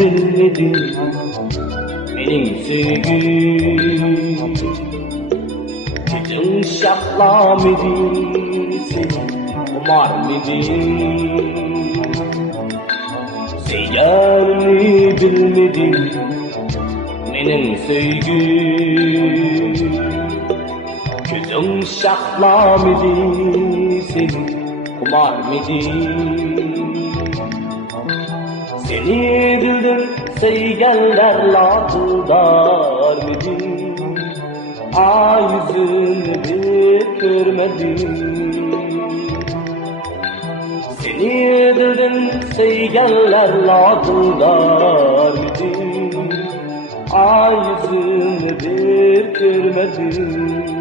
bilmedin benim sevgim. Gecen şahlam edin seni kumar medin. Seyyarını bilmedin benim sevgim. Gözüm şahlam edin seni kumar medin. Seni bildim seygeller latudar medin. Ay yüzünü bir görmedim. Seni bildim seygeller latudar medin. Ay yüzünü bir görmedim.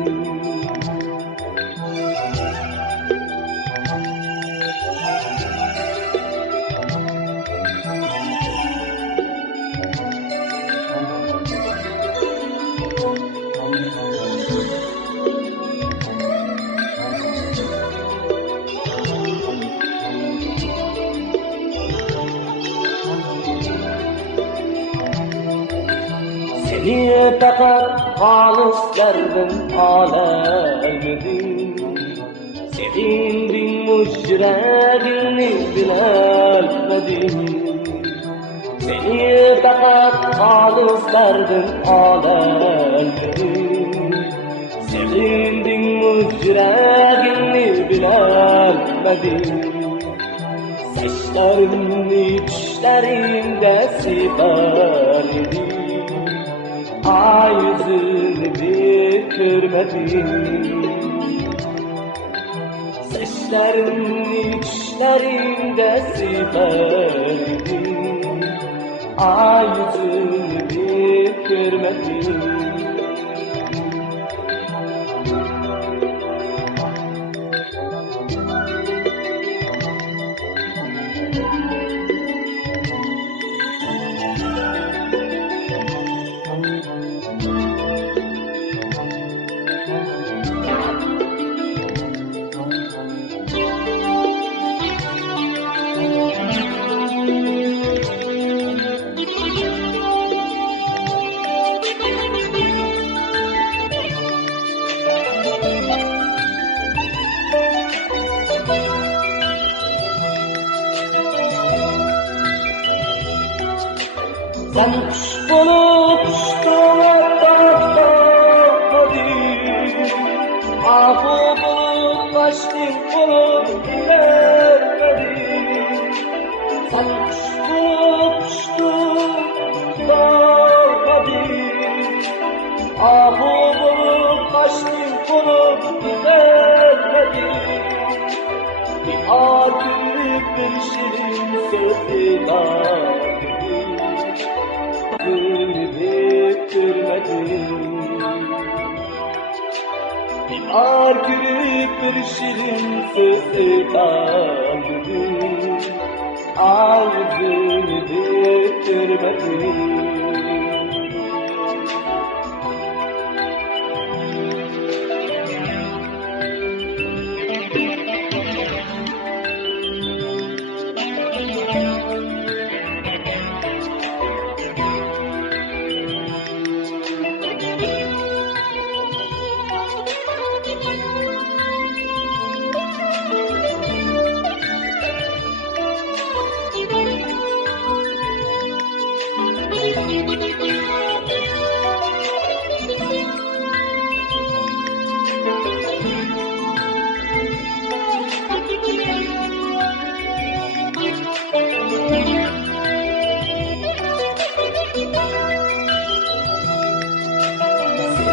Seni fakat halis derdim alemedin. Sevindin müşreğini bilemedin. Seni fakat halis derdim alemedin. Sevindin müşreğini bilemedin. Saçlarını düşlerinde siper edin. Ay yüzünü bir görmedim. Saçlarını düşlerinde siperdim. Ay yüzünü bir görmedim. Sen uçtuğunu hadi. Ahu bulup kaçtın bulup gidermedin. Sen uçtuğunu hadi. Ahu bulup kaçtın bulup gidermedin. Bir akülük bir şirin sevdalar. Bir ar gülüp bir şirin sözü kaldı. Ağzını bitirmedim.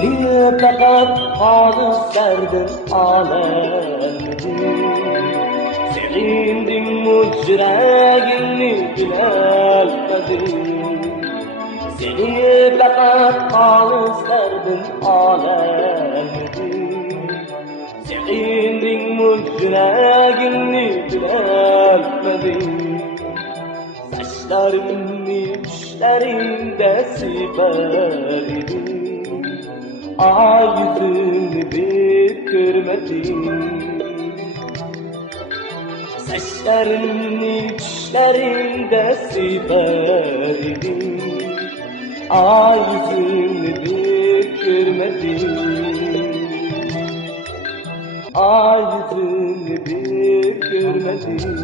Seni fakat halis derdim alemedin. Sevindin mücreğini bilemedin. Seni fakat halis derdim alemedin. Sevindin mücreğini bilemedin. Saçlarını düşlerinde siperdim. Ay yüzünü bir görmedim. Saçlarını içlerinde siperdim, ağzını bir görmedim, ağzını bir görmedim.